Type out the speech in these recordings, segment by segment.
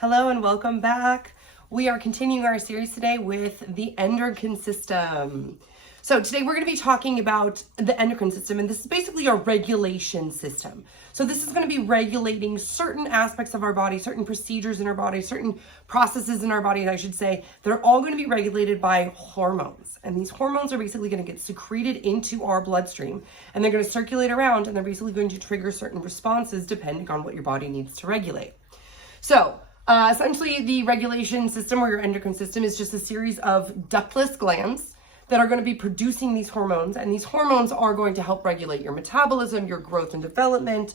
Hello and welcome back. We are continuing our series today with the endocrine system. So today we're going to be talking about the endocrine system, and this is basically our regulation system. So this is going to be regulating certain aspects of our body, certain procedures in our body, certain processes in our body, I should say, that are all going to be regulated by hormones. And these hormones are basically going to get secreted into our bloodstream, and they're going to circulate around, and they're basically going to trigger certain responses depending on what your body needs to regulate. So essentially, the regulation system or your endocrine system is just a series of ductless glands that are going to be producing these hormones. And these hormones are going to help regulate your metabolism, your growth and development,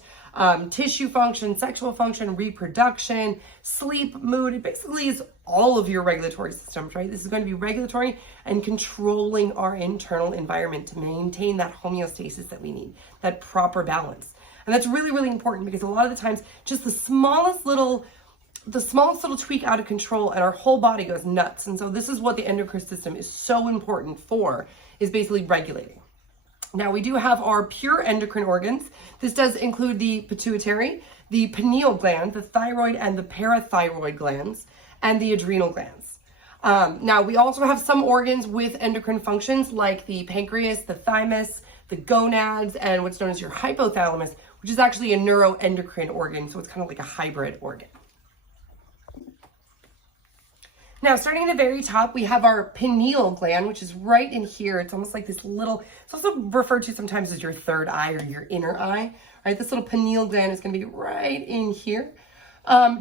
tissue function, sexual function, reproduction, sleep, mood. It basically is all of your regulatory systems, right? This is going to be regulatory and controlling our internal environment to maintain that homeostasis that we need, that proper balance. And that's really, really important because a lot of the times, just the smallest little tweak out of control and our whole body goes nuts. And so this is what the endocrine system is so important for, is basically regulating. Now we do have our pure endocrine organs. This does include the pituitary, the pineal gland, the thyroid and the parathyroid glands, and the adrenal glands. Now we also have some organs with endocrine functions like the pancreas, the thymus, the gonads, and what's known as your hypothalamus, which is actually a neuroendocrine organ. So it's kind of like a hybrid organ. Now, starting at the very top, we have our pineal gland, which is right in here. It's almost like this little, it's also referred to sometimes as your third eye or your inner eye, right? This little pineal gland is going to be right in here.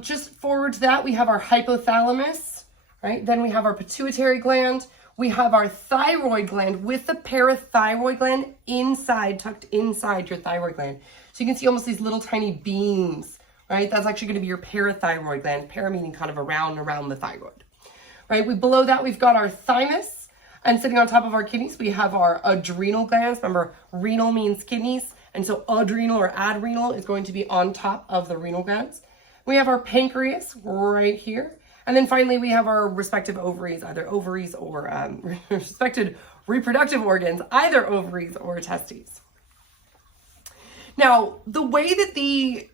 Just forward to that, we have our hypothalamus, right? Then we have our pituitary gland. We have our thyroid gland with the parathyroid gland inside, tucked inside your thyroid gland. So you can see almost these little tiny beams, right? That's actually going to be your parathyroid gland, para meaning kind of around the thyroid. Right, below that, we've got our thymus, and sitting on top of our kidneys, we have our adrenal glands. Remember, renal means kidneys, and so adrenal or adrenal is going to be on top of the renal glands. We have our pancreas right here, and then finally, we have our respective ovaries, either ovaries or respected reproductive organs, either ovaries or testes. Now, the way that the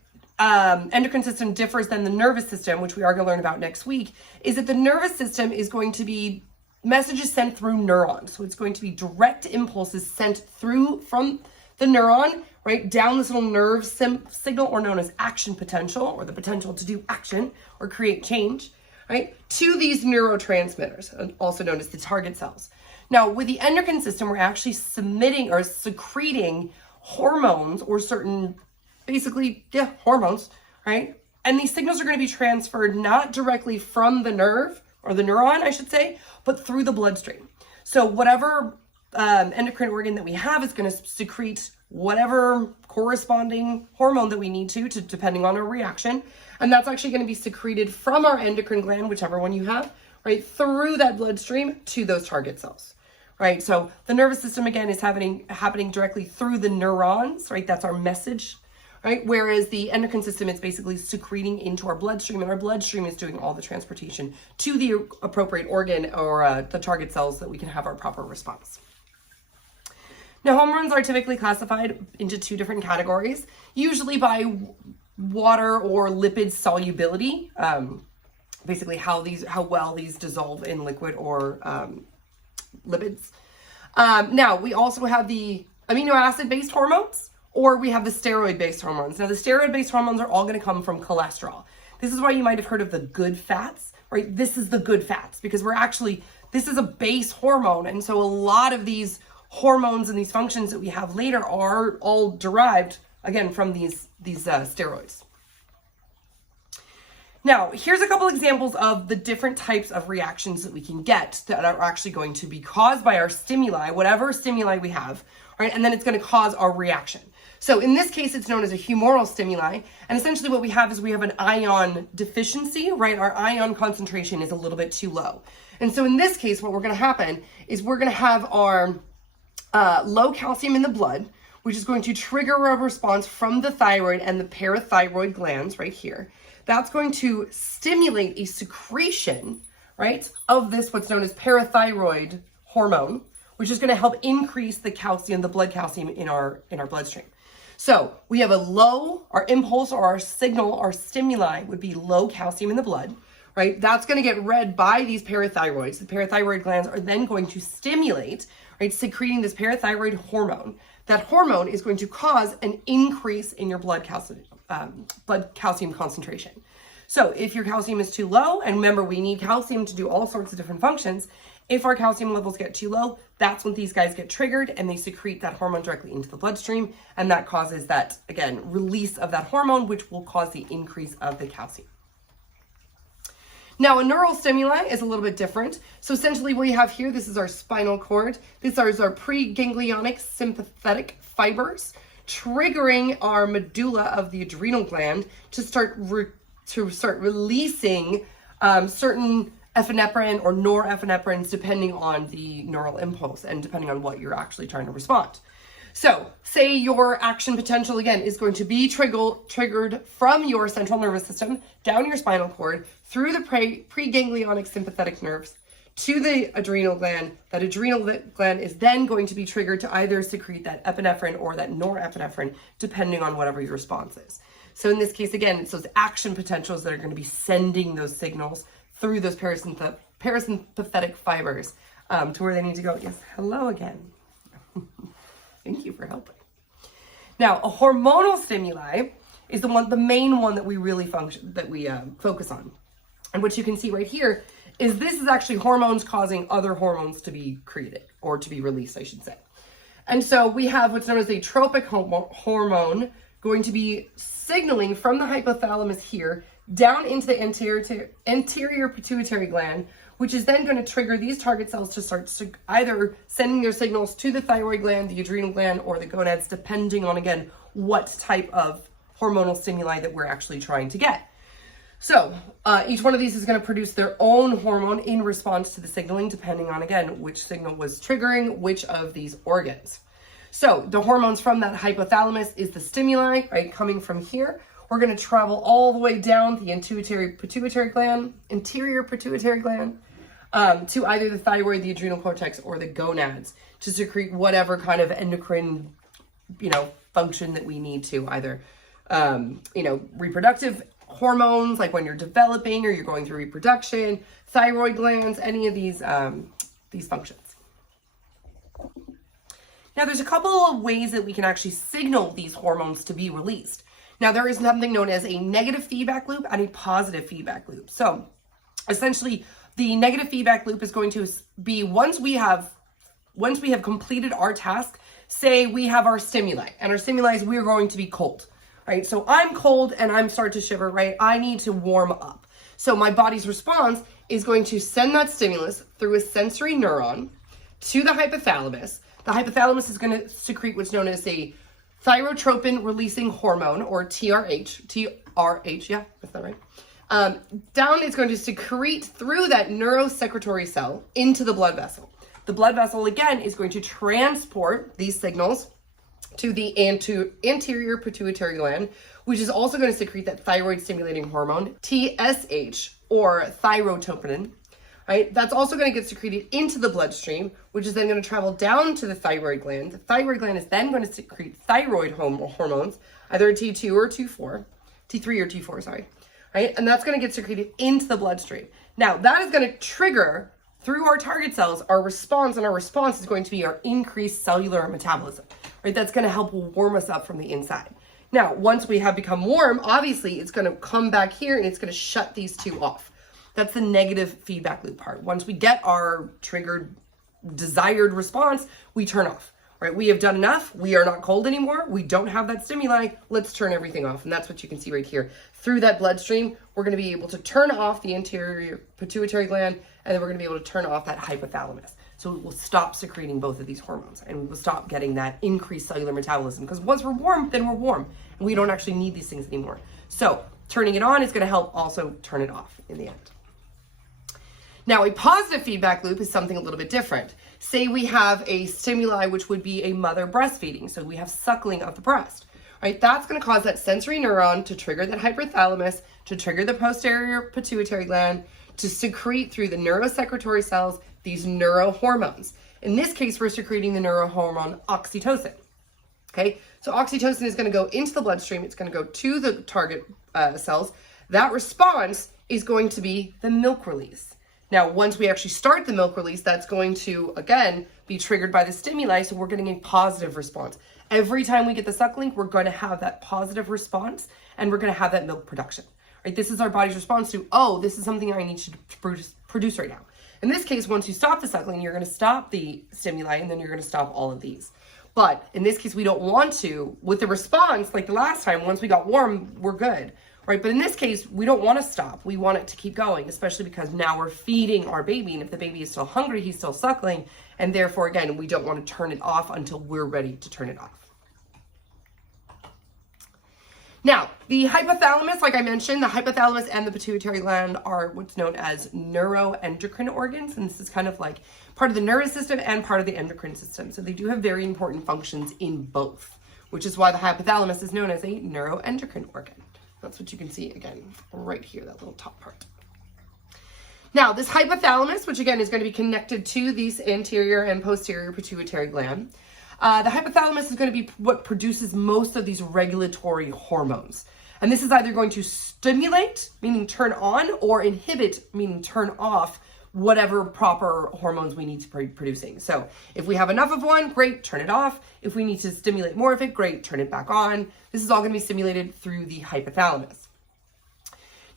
endocrine system differs than the nervous system, which we are going to learn about next week, is that the nervous system is going to be messages sent through neurons. So it's going to be direct impulses sent through from the neuron, right, down this little nerve signal, or known as action potential, or the potential to do action or create change, right, to these neurotransmitters, also known as the target cells. Now, with the endocrine system, we're actually submitting or secreting hormones or certain hormones, right? And these signals are going to be transferred not directly from the nerve, or the neuron, I should say, but through the bloodstream. So whatever endocrine organ that we have is going to secrete whatever corresponding hormone that we need to depending on our reaction. And that's actually going to be secreted from our endocrine gland, whichever one you have, right, through that bloodstream to those target cells. Right, so the nervous system, again, is happening directly through the neurons, right? That's our message. Right? Whereas the endocrine system is basically secreting into our bloodstream, and our bloodstream is doing all the transportation to the appropriate organ or the target cells that we can have our proper response. Now, hormones are typically classified into two different categories, usually by water or lipid solubility, basically how well these dissolve in liquid or lipids. Now, we also have the amino acid-based hormones, or we have the steroid-based hormones. Now, the steroid-based hormones are all going to come from cholesterol. This is why you might have heard of the good fats, right? This is the good fats because this is a base hormone. And so a lot of these hormones and these functions that we have later are all derived, again, from these steroids. Now, here's a couple examples of the different types of reactions that we can get that are actually going to be caused by our stimuli, whatever stimuli we have, right? And then it's going to cause our reaction. So in this case, it's known as a humoral stimuli. And essentially what we have is we have an ion deficiency, right? Our ion concentration is a little bit too low. And so in this case, what we're going to happen is we're going to have our low calcium in the blood, which is going to trigger a response from the thyroid and the parathyroid glands right here. That's going to stimulate a secretion, right, of this, what's known as parathyroid hormone, which is going to help increase the calcium, the blood calcium in our bloodstream. So we have our impulse or our signal, our stimuli would be low calcium in the blood, right? That's going to get read by these parathyroids. The parathyroid glands are then going to stimulate, right, secreting this parathyroid hormone. That hormone is going to cause an increase in your blood calcium concentration. So if your calcium is too low, and remember, we need calcium to do all sorts of different functions. If our calcium levels get too low, that's when these guys get triggered and they secrete that hormone directly into the bloodstream. And that causes that, again, release of that hormone, which will cause the increase of the calcium. Now, a neural stimuli is a little bit different. So essentially what we have here, this is our spinal cord. These are our preganglionic sympathetic fibers triggering our medulla of the adrenal gland to start releasing certain epinephrine or norepinephrines depending on the neural impulse and depending on what you're actually trying to respond. So say your action potential, again, is going to be triggered from your central nervous system down your spinal cord through the preganglionic sympathetic nerves to the adrenal gland. That adrenal gland is then going to be triggered to either secrete that epinephrine or that norepinephrine, depending on whatever your response is. So in this case, again, it's those action potentials that are going to be sending those signals through those parasympathetic fibers to where they need to go. Yes, hello again. Thank you for helping. Now, a hormonal stimuli is the main one that we really focus on. And what you can see right here is this is actually hormones causing other hormones to be created or to be released, I should say. And so we have what's known as a tropic hormone going to be signaling from the hypothalamus here down into the anterior pituitary gland, which is then going to trigger these target cells to start either sending their signals to the thyroid gland, the adrenal gland, or the gonads, depending on, again, what type of hormonal stimuli that we're actually trying to get. So each one of these is going to produce their own hormone in response to the signaling, depending on, again, which signal was triggering which of these organs. So the hormones from that hypothalamus is the stimuli, right, coming from here. We're going to travel all the way down the anterior pituitary gland, to either the thyroid, the adrenal cortex, or the gonads to secrete whatever kind of endocrine, function that we need to, either, reproductive hormones, like when you're developing or you're going through reproduction, thyroid glands, any of these functions. Now, there's a couple of ways that we can actually signal these hormones to be released. Now, there is something known as a negative feedback loop and a positive feedback loop. So essentially, the negative feedback loop is going to be once we have completed our task. Say we have our stimuli, and our stimuli is we're going to be cold, right? So I'm cold and I'm starting to shiver, right? I need to warm up. So my body's response is going to send that stimulus through a sensory neuron to the hypothalamus. The hypothalamus is going to secrete what's known as a thyrotropin releasing hormone, or TRH, yeah, that's that right. Down it's going to secrete through that neurosecretory cell into the blood vessel. The blood vessel, again, is going to transport these signals to the anterior pituitary gland, which is also going to secrete that thyroid stimulating hormone, TSH, or thyrotropin, right? That's also going to get secreted into the bloodstream, which is then going to travel down to the thyroid gland. The thyroid gland is then going to secrete thyroid hormones, either T2 or T4, T3 or T4, sorry, right? And that's going to get secreted into the bloodstream. Now, that is going to trigger, through our target cells, our response, and our response is going to be our increased cellular metabolism, right? That's going to help warm us up from the inside. Now, once we have become warm, obviously it's going to come back here and it's going to shut these two off. That's the negative feedback loop part. Once we get our triggered, desired response, we turn off, right? We have done enough. We are not cold anymore. We don't have that stimuli. Let's turn everything off. And that's what you can see right here. Through that bloodstream, we're going to be able to turn off the anterior pituitary gland, and then we're going to be able to turn off that hypothalamus. So it will stop secreting both of these hormones, and we will stop getting that increased cellular metabolism, because once we're warm, then we're warm, and we don't actually need these things anymore. So turning it on is going to help also turn it off in the end. Now, a positive feedback loop is something a little bit different. Say we have a stimuli, which would be a mother breastfeeding. So we have suckling of the breast, right? That's going to cause that sensory neuron to trigger that hypothalamus, to trigger the posterior pituitary gland, to secrete through the neurosecretory cells these neurohormones. In this case, we're secreting the neurohormone oxytocin. Okay, so oxytocin is going to go into the bloodstream. It's going to go to the target cells. That response is going to be the milk release. Now, once we actually start the milk release, that's going to, again, be triggered by the stimuli, so we're getting a positive response. Every time we get the suckling, we're going to have that positive response, and we're going to have that milk production. Right? This is our body's response to, oh, this is something I need to produce right now. In this case, once you stop the suckling, you're going to stop the stimuli, and then you're going to stop all of these. But in this case, we don't want to. With the response, like the last time, once we got warm, we're good. Right? But in this case, we don't want to stop. We want it to keep going, especially because now we're feeding our baby. And if the baby is still hungry, he's still suckling. And therefore, again, we don't want to turn it off until we're ready to turn it off. Now, the hypothalamus, like I mentioned, the hypothalamus and the pituitary gland are what's known as neuroendocrine organs. And this is kind of like part of the nervous system and part of the endocrine system. So they do have very important functions in both, which is why the hypothalamus is known as a neuroendocrine organ. That's what you can see, again, right here, that little top part. Now, this hypothalamus, which again is going to be connected to these anterior and posterior pituitary gland, the hypothalamus is going to be what produces most of these regulatory hormones. And this is either going to stimulate, meaning turn on, or inhibit, meaning turn off, whatever proper hormones we need to be producing. So if we have enough of one, great, turn it off. If we need to stimulate more of it, great, turn it back on. This is all going to be stimulated through the hypothalamus.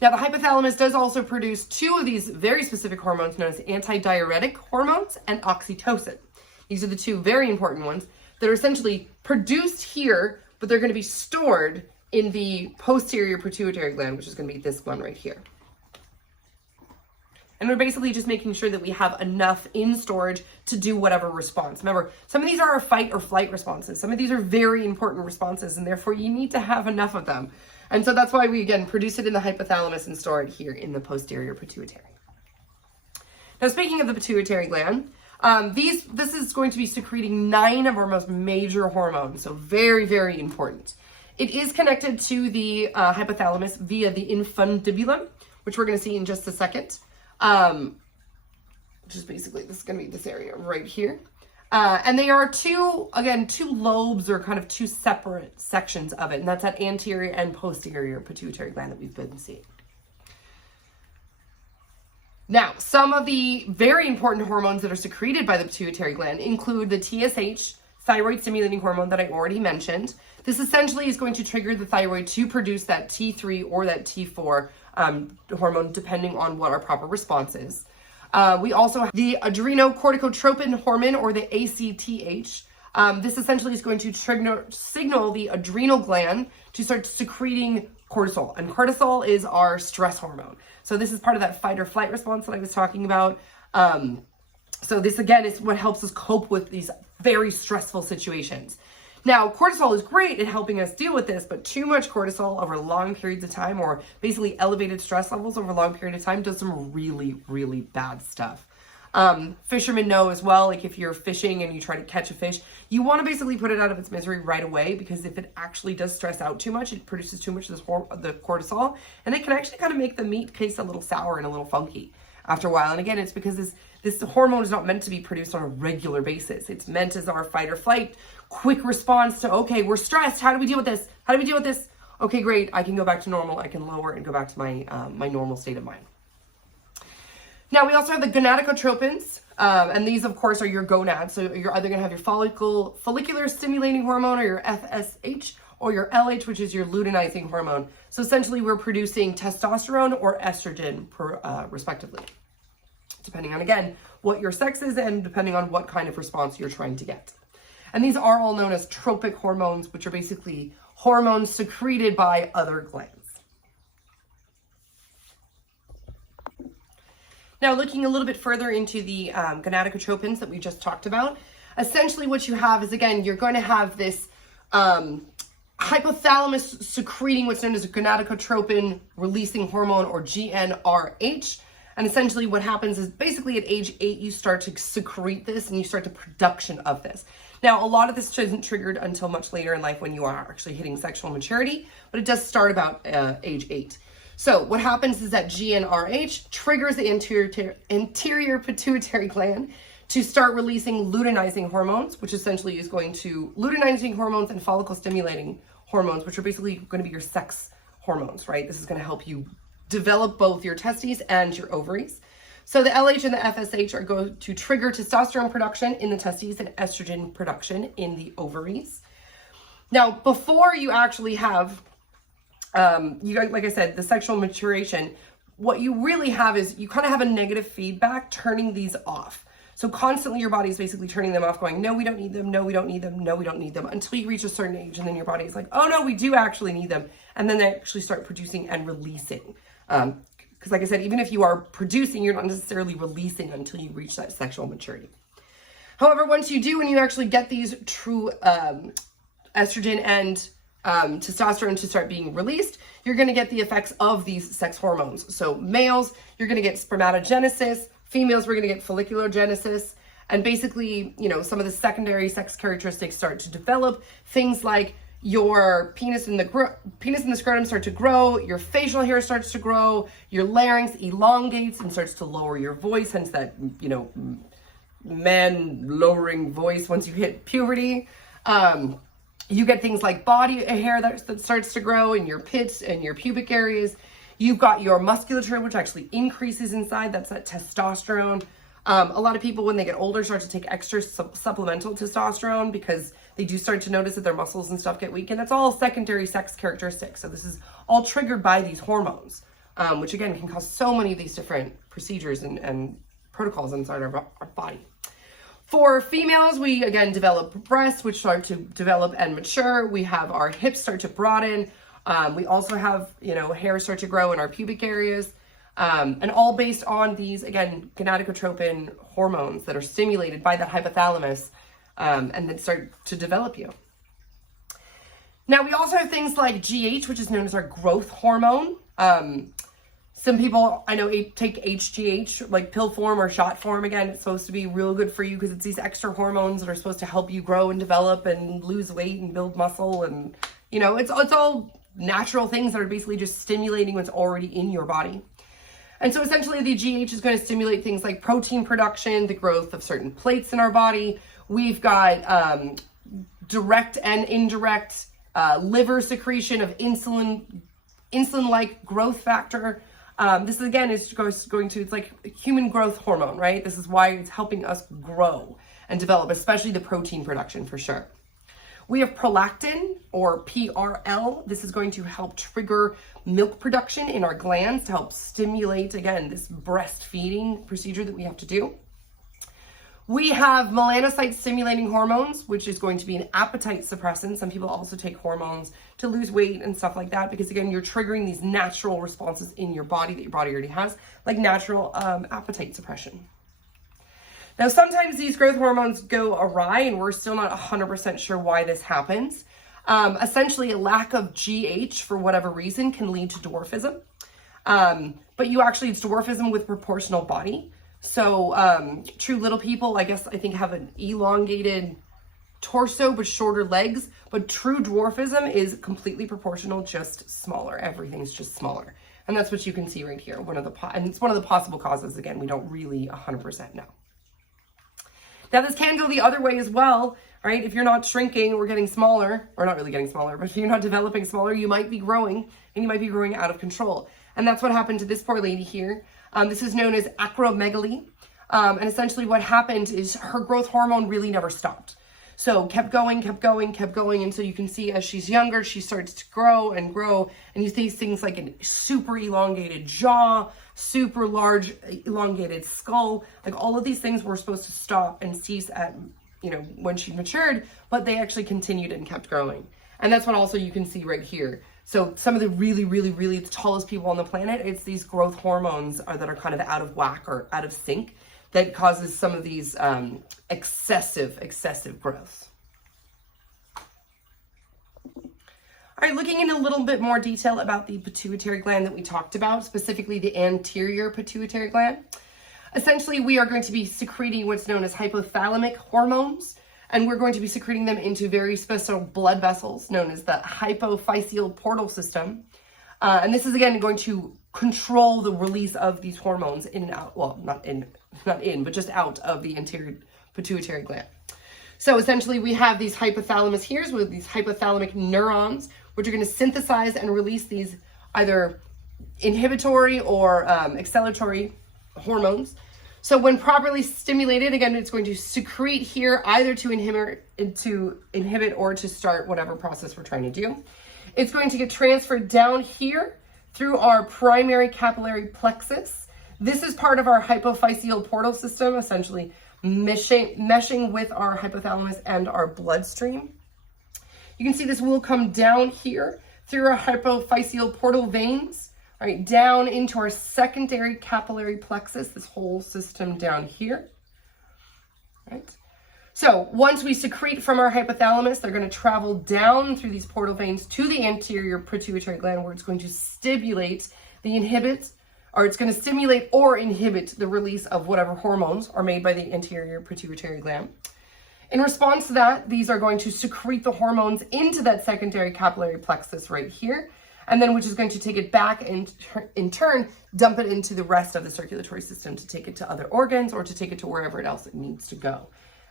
Now, the hypothalamus does also produce two of these very specific hormones known as antidiuretic hormones and oxytocin. These are the two very important ones that are essentially produced here, but they're going to be stored in the posterior pituitary gland, which is going to be this one right here. And we're basically just making sure that we have enough in storage to do whatever response. Remember, some of these are our fight or flight responses. Some of these are very important responses, and therefore you need to have enough of them. And so that's why we, again, produce it in the hypothalamus and store it here in the posterior pituitary. Now, speaking of the pituitary gland, this is going to be secreting 9 of our most major hormones, so very, very important. It is connected to the hypothalamus via the infundibulum, which we're going to see in just a second. Which is basically, this is going to be this area right here. And they are two lobes or kind of two separate sections of it. And that's that anterior and posterior pituitary gland that we've been seeing. Now, some of the very important hormones that are secreted by the pituitary gland include the TSH, thyroid stimulating hormone that I already mentioned. This essentially is going to trigger the thyroid to produce that T3 or that T4 hormone, depending on what our proper response is. We also have the adrenocorticotropin hormone, or the ACTH. This essentially is going to signal the adrenal gland to start secreting cortisol. And cortisol is our stress hormone. So this is part of that fight or flight response that I was talking about. So this, again, is what helps us cope with these very stressful situations. Now, cortisol is great at helping us deal with this, but too much cortisol over long periods of time, or basically elevated stress levels over a long period of time, does some really, really bad stuff. Fishermen know as well, like if you're fishing and you try to catch a fish, you want to basically put it out of its misery right away, because if it actually does stress out too much, it produces too much of the cortisol, and it can actually kind of make the meat taste a little sour and a little funky after a while. And again, it's because this hormone is not meant to be produced on a regular basis. It's meant as our fight or flight quick response to, okay, we're stressed. How do we deal with this? How do we deal with this? Okay, great. I can go back to normal. I can lower and go back to my my normal state of mind. Now, we also have the gonadotropins, and these, of course, are your gonads. So you're either going to have your follicular stimulating hormone, or your FSH, or your LH, which is your luteinizing hormone. So essentially, we're producing testosterone or estrogen, respectively, depending on, again, what your sex is and depending on what kind of response you're trying to get. And these are all known as tropic hormones, which are basically hormones secreted by other glands. Now, looking a little bit further into the gonadotropins that we just talked about, essentially what you have is, again, you're going to have this hypothalamus secreting what's known as a gonadotropin releasing hormone, or GnRH. And essentially what happens is, basically at age 8, you start to secrete this and you start the production of this. Now, a lot of this isn't triggered until much later in life when you are actually hitting sexual maturity, but it does start about age 8. So what happens is that GnRH triggers the anterior pituitary gland to start releasing luteinizing hormones, which essentially is going to, luteinizing hormones and follicle stimulating hormones, which are basically going to be your sex hormones, right? This is going to help you develop both your testes and your ovaries. So the LH and the FSH are going to trigger testosterone production in the testes and estrogen production in the ovaries. Now, before you actually have, like I said, the sexual maturation, what you really have is you kind of have a negative feedback turning these off. So constantly your body is basically turning them off, going, no, we don't need them, no, we don't need them, no, we don't need them, until you reach a certain age, and then your body is like, oh no, we do actually need them. And then they actually start producing and releasing. Because like I said, even if you are producing, you're not necessarily releasing until you reach that sexual maturity. However, once you do, and you actually get these true estrogen and testosterone to start being released, you're going to get the effects of these sex hormones. So males, you're going to get spermatogenesis. Females, we're going to get folliculogenesis. And basically, you know, some of the secondary sex characteristics start to develop. Things like your penis and the scrotum start to grow, your facial hair starts to grow, your larynx elongates and starts to lower your voice, hence that, you know, man lowering voice once you hit puberty. You get things like body hair that starts to grow in your pits and your pubic areas. You've got your musculature, which actually increases inside. That's that testosterone. A lot of people, when they get older, start to take extra supplemental testosterone because they do start to notice that their muscles and stuff get weak. And that's all secondary sex characteristics. So this is all triggered by these hormones, which again can cause so many of these different procedures and protocols inside our body. For females, we again develop breasts, which start to develop and mature. We have our hips start to broaden. We also have, you know, hair start to grow in our pubic areas. And all based on these, again, gonadotropin hormones that are stimulated by the hypothalamus and then start to develop you. Now, we also have things like GH, which is known as our growth hormone. Some people I know take HGH, like pill form or shot form. Again, it's supposed to be real good for you because it's these extra hormones that are supposed to help you grow and develop and lose weight and build muscle. And, you know, it's all natural things that are basically just stimulating what's already in your body. And so essentially the GH is going to stimulate things like protein production, the growth of certain plates in our body. We've got direct and indirect liver secretion of insulin-like growth factor. This again is going to, it's like human growth hormone, right? This is why it's helping us grow and develop, especially the protein production for sure. We have prolactin, or PRL. This is going to help trigger milk production in our glands to help stimulate, again, this breastfeeding procedure that we have to do. We have melanocyte stimulating hormones, which is going to be an appetite suppressant. Some people also take hormones to lose weight and stuff like that, because again, you're triggering these natural responses in your body that your body already has, like natural appetite suppression. Now, sometimes these growth hormones go awry and we're still not 100% sure why this happens. Essentially, a lack of GH for whatever reason can lead to dwarfism. But it's dwarfism with proportional body. So true little people, I think have an elongated torso but shorter legs. But true dwarfism is completely proportional, just smaller. Everything's just smaller. And that's what you can see right here. And it's one of the possible causes. Again, we don't really 100% know. Now, this can go the other way as well, right? If you're not shrinking or getting smaller, or not really getting smaller, but if you're not developing smaller, you might be growing, and you might be growing out of control. And that's what happened to this poor lady here. This is known as acromegaly. And essentially what happened is her growth hormone really never stopped. So kept going. And so you can see as she's younger, she starts to grow. And you see things like a super elongated jaw, super large elongated skull. Like all of these things were supposed to stop and cease at, when she matured, but they actually continued and kept growing. And that's what also you can see right here. So some of the really, really, really tallest people on the planet, it's these growth hormones that are kind of out of whack or out of sync that causes some of these excessive growth. All right, looking in a little bit more detail about the pituitary gland that we talked about, specifically the anterior pituitary gland. Essentially, we are going to be secreting what's known as hypothalamic hormones, and we're going to be secreting them into very special blood vessels known as the hypophyseal portal system. And this is again going to control the release of these hormones in and out. Well, not in, but just out of the anterior pituitary gland. So essentially we have these hypothalamus here with these hypothalamic neurons, which are going to synthesize and release these either inhibitory or acceleratory hormones. So when properly stimulated, again, it's going to secrete here either to inhibit or to start whatever process we're trying to do. It's going to get transferred down here through our primary capillary plexus. This is part of our hypophyseal portal system, essentially meshing with our hypothalamus and our bloodstream. You can see this will come down here through our hypophyseal portal veins, right, down into our secondary capillary plexus, this whole system down here, right? So once we secrete from our hypothalamus, they're going to travel down through these portal veins to the anterior pituitary gland, where it's going to stimulate it's going to stimulate or inhibit the release of whatever hormones are made by the anterior pituitary gland. In response to that, these are going to secrete the hormones into that secondary capillary plexus right here, and then which is going to take it back and in turn dump it into the rest of the circulatory system to take it to other organs or to take it to wherever else it needs to go.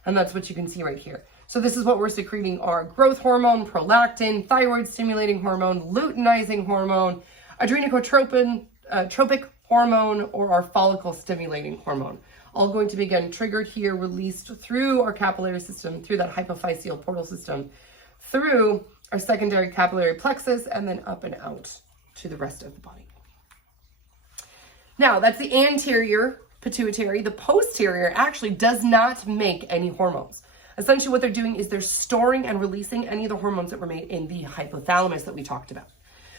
And that's what you can see right here. So this is what we're secreting: our growth hormone, prolactin, thyroid stimulating hormone, luteinizing hormone, adrenocorticotropic hormone, or our follicle stimulating hormone. All going to be again triggered here, released through our capillary system, through that hypophyseal portal system, through our secondary capillary plexus, and then up and out to the rest of the body. Now, that's the anterior pituitary. The posterior actually does not make any hormones. Essentially what they're doing is they're storing and releasing any of the hormones that were made in the hypothalamus that we talked about.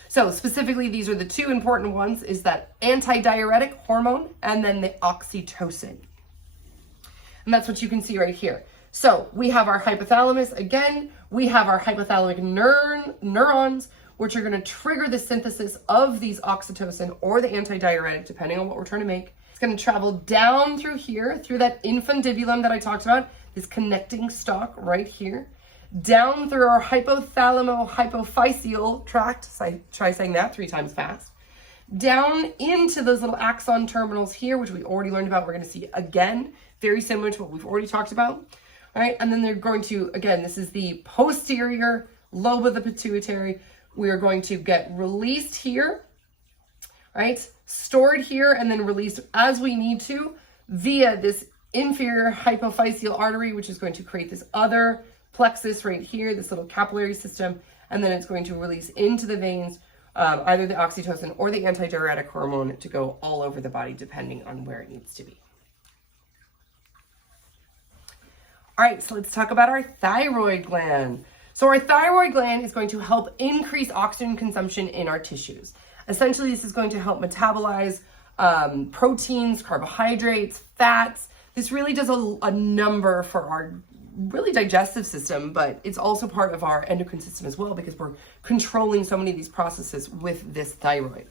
So specifically, these are the two important ones, is that antidiuretic hormone and then the oxytocin. And that's what you can see right here. So we have our hypothalamus. Again, we have our hypothalamic neurons, which are going to trigger the synthesis of these oxytocin or the antidiuretic, depending on what we're trying to make. It's going to travel down through here, through that infundibulum that I talked about, this connecting stalk right here, down through our hypothalamo-hypophyseal tract, try saying that 3 times fast, down into those little axon terminals here, which we already learned about. We're going to see again, very similar to what we've already talked about. All right, and then they're going to, again, this is the posterior lobe of the pituitary. We are going to get released here, right, stored here, and then released as we need to via this inferior hypophyseal artery, which is going to create this other plexus right here, this little capillary system, and then it's going to release into the veins either the oxytocin or the antidiuretic hormone to go all over the body, depending on where it needs to be. All right, so let's talk about our thyroid gland. So our thyroid gland is going to help increase oxygen consumption in our tissues. Essentially, this is going to help metabolize proteins, carbohydrates, fats. This really does a number for our really digestive system, but it's also part of our endocrine system as well, because we're controlling so many of these processes with this thyroid.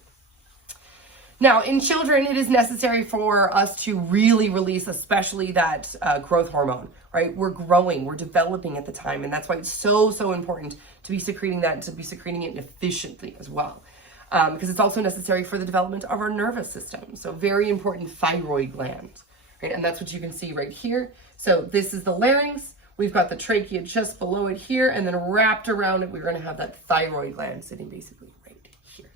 Now, in children, it is necessary for us to really release, especially that growth hormone, right? We're growing, we're developing at the time, and that's why it's so important to be secreting that, to be secreting it efficiently as well, because it's also necessary for the development of our nervous system. So very important thyroid gland, right? And that's what you can see right here. So this is the larynx. We've got the trachea just below it here, and then wrapped around it, we're going to have that thyroid gland sitting basically right here.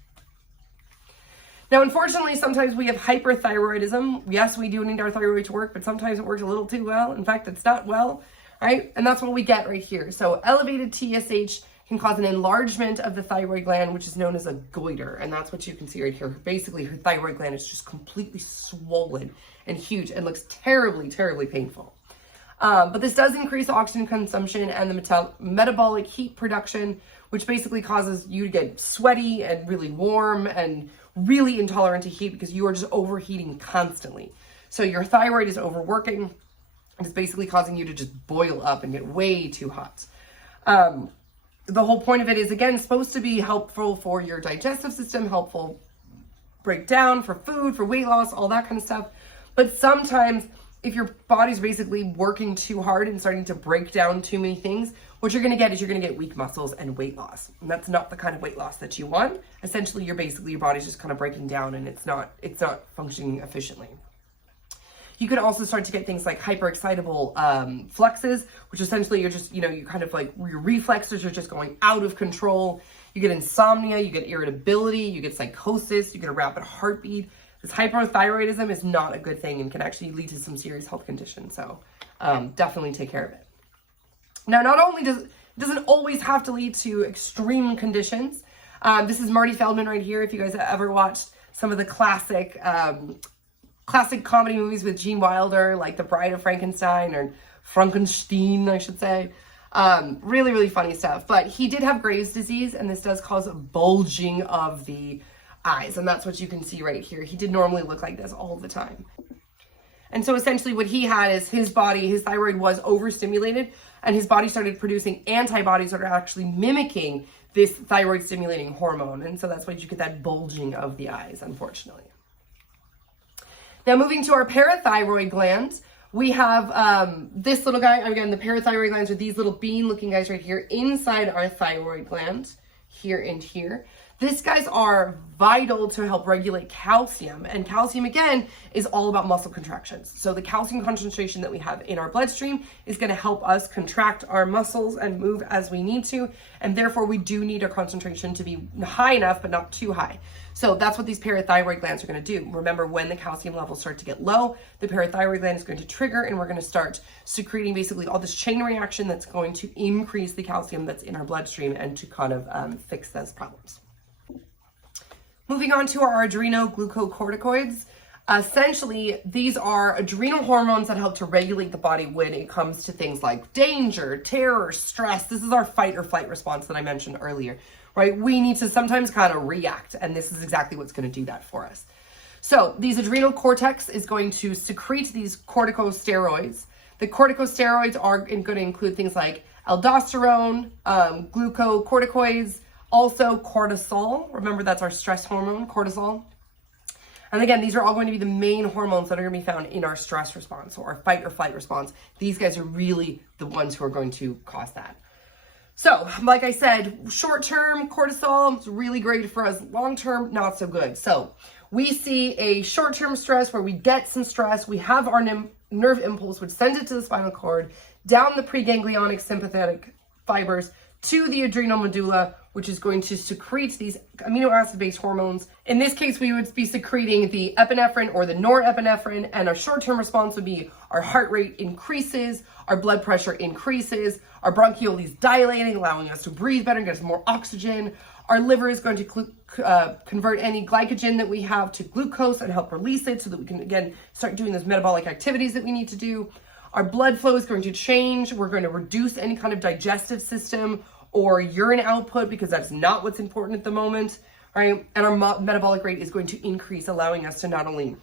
Now, unfortunately, sometimes we have hyperthyroidism. Yes, we do need our thyroid to work, but sometimes it works a little too well. In fact, it's not well, right? And that's what we get right here. So elevated TSH can cause an enlargement of the thyroid gland, which is known as a goiter. And that's what you can see right here. Basically, her thyroid gland is just completely swollen and huge and looks terribly painful. But this does increase oxygen consumption and the metabolic heat production, which basically causes you to get sweaty and really warm and really intolerant to heat because you are just overheating constantly. So your thyroid is overworking, and it's basically causing you to just boil up and get way too hot. The whole point of it is, again, supposed to be helpful for your digestive system, helpful breakdown for food, for weight loss, all that kind of stuff. But sometimes if your body's basically working too hard and starting to break down too many things, what you're going to get is you're going to get weak muscles and weight loss. And that's not the kind of weight loss that you want. Essentially, your body's just kind of breaking down and it's not functioning efficiently. You could also start to get things like hyperexcitable fluxes, which essentially you're just, you kind of like your reflexes are just going out of control. You get insomnia, you get irritability, you get psychosis, you get a rapid heartbeat. This hypothyroidism is not a good thing and can actually lead to some serious health conditions. So definitely take care of it. Now, not only doesn't always have to lead to extreme conditions. This is Marty Feldman right here. If you guys have ever watched some of the classic comedy movies with Gene Wilder, like The Bride of Frankenstein or Frankenstein, I should say. Really, really funny stuff. But he did have Graves' disease, and this does cause a bulging of the eyes. And that's what you can see right here. He did normally look like this all the time. And so essentially what he had is his thyroid was overstimulated, and his body started producing antibodies that are actually mimicking this thyroid stimulating hormone. And so that's why you get that bulging of the eyes, unfortunately. Now moving to our parathyroid glands, we have this little guy. Again, the parathyroid glands are these little bean looking guys right here inside our thyroid gland, here and here. These guys are vital to help regulate calcium, and calcium again is all about muscle contractions. So the calcium concentration that we have in our bloodstream is going to help us contract our muscles and move as we need to, and therefore we do need our concentration to be high enough but not too high. So that's what these parathyroid glands are going to do. Remember, when the calcium levels start to get low, the parathyroid gland is going to trigger, and we're going to start secreting basically all this chain reaction that's going to increase the calcium that's in our bloodstream and to kind of fix those problems. Moving on to our adrenoglucocorticoids. Essentially, these are adrenal hormones that help to regulate the body when it comes to things like danger, terror, stress. This is our fight or flight response that I mentioned earlier, right? We need to sometimes kind of react, and this is exactly what's going to do that for us. So these adrenal cortex is going to secrete these corticosteroids. The corticosteroids are going to include things like aldosterone, glucocorticoids, also cortisol. Remember, that's our stress hormone, cortisol. And again, these are all going to be the main hormones that are going to be found in our stress response, or our fight or flight response. These guys are really the ones who are going to cause that. So, like I said, short-term cortisol is really great for us. Long-term, not so good. So we see a short-term stress where we get some stress. We have our nerve impulse, which sends it to the spinal cord, down the preganglionic sympathetic fibers to the adrenal medulla, which is going to secrete these amino acid-based hormones. In this case, we would be secreting the epinephrine or the norepinephrine, and our short-term response would be our heart rate increases, our blood pressure increases, our bronchioles dilating, allowing us to breathe better and get us more oxygen. Our liver is going to convert any glycogen that we have to glucose and help release it so that we can, again, start doing those metabolic activities that we need to do. Our blood flow is going to change. We're going to reduce any kind of digestive system or urine output, because that's not what's important at the moment, right? And our metabolic rate is going to increase, allowing us to not only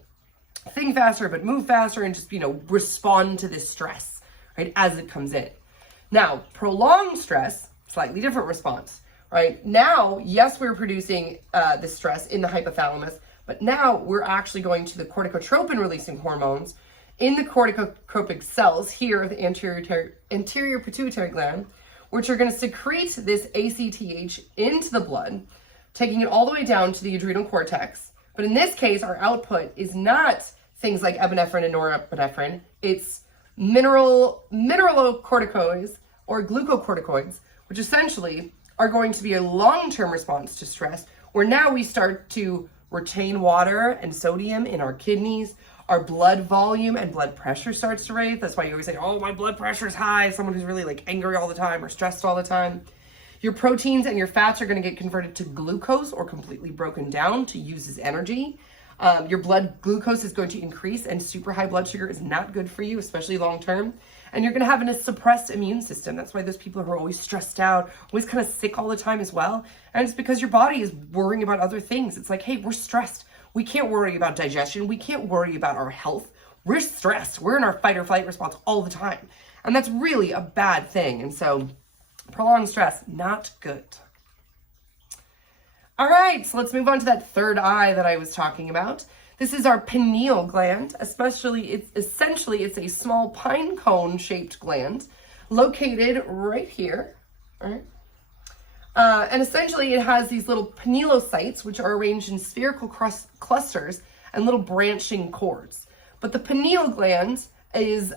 think faster, but move faster and just, respond to this stress, right, as it comes in. Now, prolonged stress, slightly different response, right? Now, yes, we're producing this stress in the hypothalamus, but now we're actually going to the corticotropin releasing hormones in the corticotropic cells here, the anterior pituitary gland, which are going to secrete this ACTH into the blood, taking it all the way down to the adrenal cortex. But in this case, our output is not things like epinephrine and norepinephrine. It's mineralocorticoids or glucocorticoids, which essentially are going to be a long-term response to stress, where now we start to retain water and sodium in our kidneys. Our blood volume and blood pressure starts to raise. That's why you always say, oh, my blood pressure is high. Someone who's really angry all the time or stressed all the time. Your proteins and your fats are going to get converted to glucose or completely broken down to use as energy. Your blood glucose is going to increase, and super high blood sugar is not good for you, especially long term. And you're going to have a suppressed immune system. That's why those people who are always stressed out, always kind of sick all the time as well. And it's because your body is worrying about other things. It's like, hey, we're stressed. We can't worry about digestion. We can't worry about our health. We're stressed. We're in our fight or flight response all the time. And that's really a bad thing. And so prolonged stress, not good. All right, so let's move on to that third eye that I was talking about. This is our pineal gland. Essentially, it's a small pine cone shaped gland located right here. All right. And essentially it has these little pinealocytes, which are arranged in spherical clusters and little branching cords. But the pineal gland is,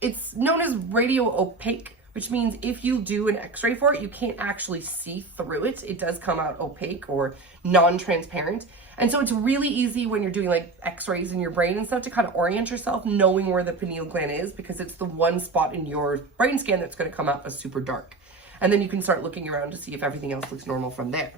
it's known as radio-opaque, which means if you do an x-ray for it, you can't actually see through it. It does come out opaque or non-transparent. And so it's really easy when you're doing like x-rays in your brain and stuff to kind of orient yourself knowing where the pineal gland is, because it's the one spot in your brain scan that's going to come out as super dark. And then you can start looking around to see if everything else looks normal from there.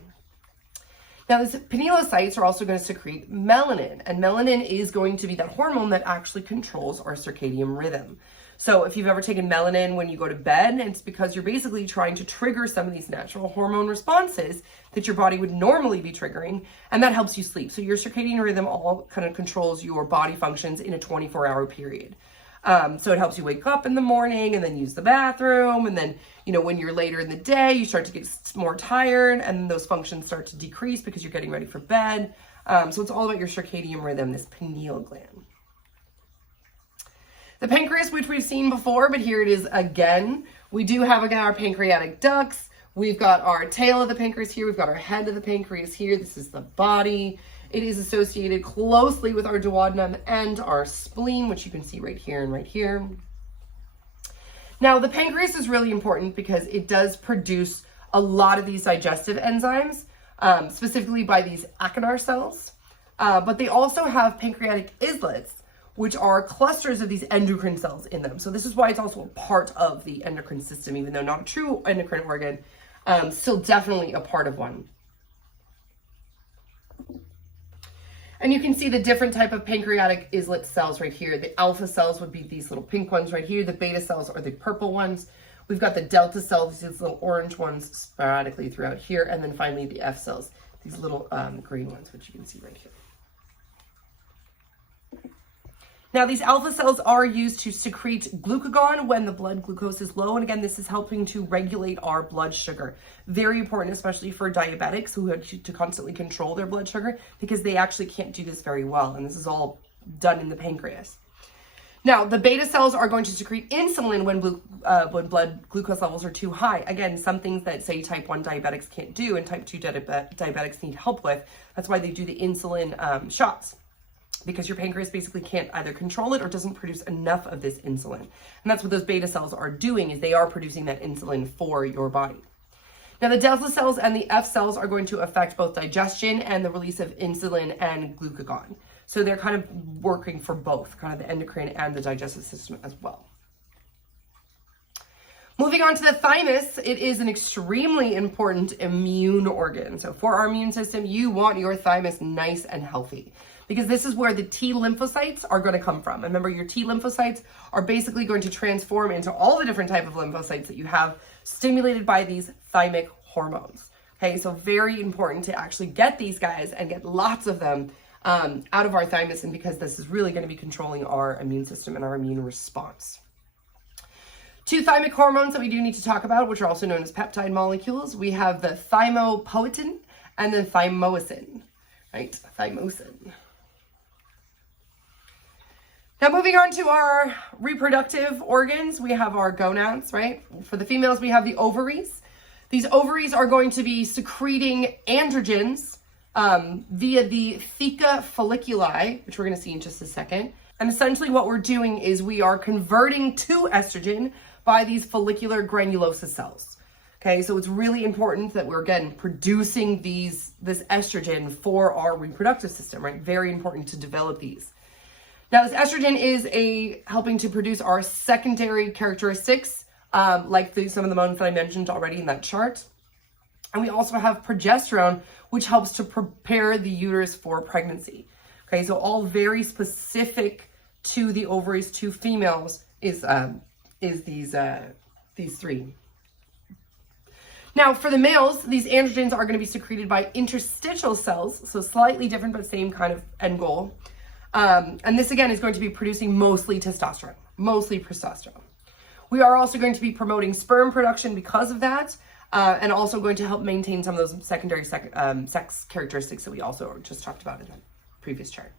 Now, these pinealocytes are also going to secrete melanin, and melanin is going to be that hormone that actually controls our circadian rhythm. So if you've ever taken melanin when you go to bed, it's because you're basically trying to trigger some of these natural hormone responses that your body would normally be triggering, and that helps you sleep. So your circadian rhythm all kind of controls your body functions in a 24-hour period. So it helps you wake up in the morning and then use the bathroom. And then, when you're later in the day, you start to get more tired and those functions start to decrease because you're getting ready for bed. So it's all about your circadian rhythm, this pineal gland. The pancreas, which we've seen before, but here it is again. We do have, again, our pancreatic ducts. We've got our tail of the pancreas here. We've got our head of the pancreas here. This is the body. It is associated closely with our duodenum and our spleen, which you can see right here and right here. Now, the pancreas is really important because it does produce a lot of these digestive enzymes, specifically by these acinar cells. But they also have pancreatic islets, which are clusters of these endocrine cells in them. So this is why it's also a part of the endocrine system, even though not a true endocrine organ, still definitely a part of one. And you can see the different type of pancreatic islet cells right here. The alpha cells would be these little pink ones right here. The beta cells are the purple ones. We've got the delta cells, these little orange ones sporadically throughout here. And then finally the F cells, these little green ones, which you can see right here. Now, these alpha cells are used to secrete glucagon when the blood glucose is low. And again, this is helping to regulate our blood sugar. Very important, especially for diabetics who have to constantly control their blood sugar, because they actually can't do this very well. And this is all done in the pancreas. Now, the beta cells are going to secrete insulin when blood glucose levels are too high. Again, some things that, say, type 1 diabetics can't do and type 2 diabetics need help with. That's why they do the insulin shots, because your pancreas basically can't either control it or doesn't produce enough of this insulin. And that's what those beta cells are doing, is they are producing that insulin for your body. Now, the delta cells and the F cells are going to affect both digestion and the release of insulin and glucagon. So they're kind of working for both, kind of the endocrine and the digestive system as well. Moving on to the thymus, it is an extremely important immune organ. So for our immune system, you want your thymus nice and healthy, because this is where the T lymphocytes are going to come from. And remember, your T lymphocytes are basically going to transform into all the different type of lymphocytes that you have, stimulated by these thymic hormones. Okay, so very important to actually get these guys and get lots of them out of our thymus, and because this is really going to be controlling our immune system and our immune response. Two thymic hormones that we do need to talk about, which are also known as peptide molecules. We have the thymopoietin and the thymosin, right? Thymosin. Now, moving on to our reproductive organs, we have our gonads, right? For the females, we have the ovaries. These ovaries are going to be secreting androgens via the theca folliculi, which we're going to see in just a second. And essentially what we're doing is we are converting to estrogen by these follicular granulosa cells. Okay, so it's really important that we're, again, producing this estrogen for our reproductive system, right? Very important to develop these. Now, this estrogen is helping to produce our secondary characteristics, like some of the ones that I mentioned already in that chart. And we also have progesterone, which helps to prepare the uterus for pregnancy. Okay, so all very specific to the ovaries, to females, is these three. Now, for the males, these androgens are going to be secreted by interstitial cells, so slightly different but same kind of end goal. And this, again, is going to be producing mostly testosterone. We are also going to be promoting sperm production because of that, and also going to help maintain some of those secondary sex characteristics that we also just talked about in previous chart.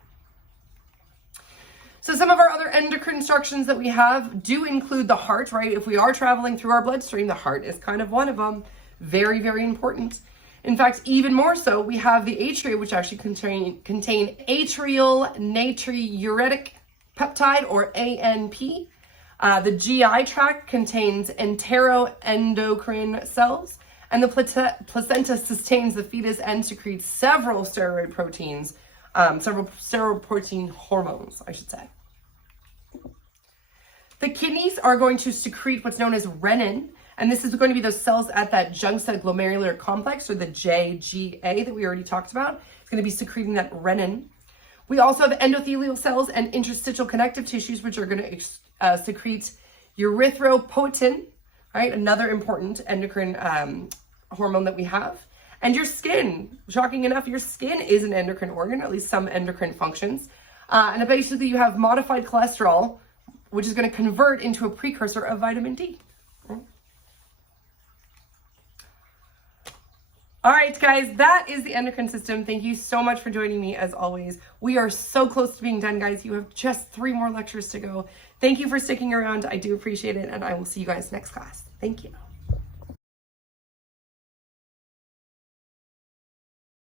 So some of our other endocrine instructions that we have do include the heart, right? If we are traveling through our bloodstream, the heart is kind of one of them. Very, very important. In fact, even more so, we have the atria, which actually contain atrial natriuretic peptide, or ANP. The GI tract contains enteroendocrine cells, and the placenta sustains the fetus and secretes several steroid proteins, several steroid protein hormones, I should say. The kidneys are going to secrete what's known as renin, and this is going to be those cells at that junctional glomerular complex, or the JGA that we already talked about. It's going to be secreting that renin. We also have endothelial cells and interstitial connective tissues, which are going to secrete erythropoietin, right? Another important endocrine hormone that we have. And your skin, shocking enough, your skin is an endocrine organ, at least some endocrine functions. And basically you have modified cholesterol, which is going to convert into a precursor of vitamin D. All right, guys, that is the endocrine system. Thank you so much for joining me, as always. We are so close to being done, guys. You have just 3 more lectures to go. Thank you for sticking around. I do appreciate it, and I will see you guys next class. Thank you.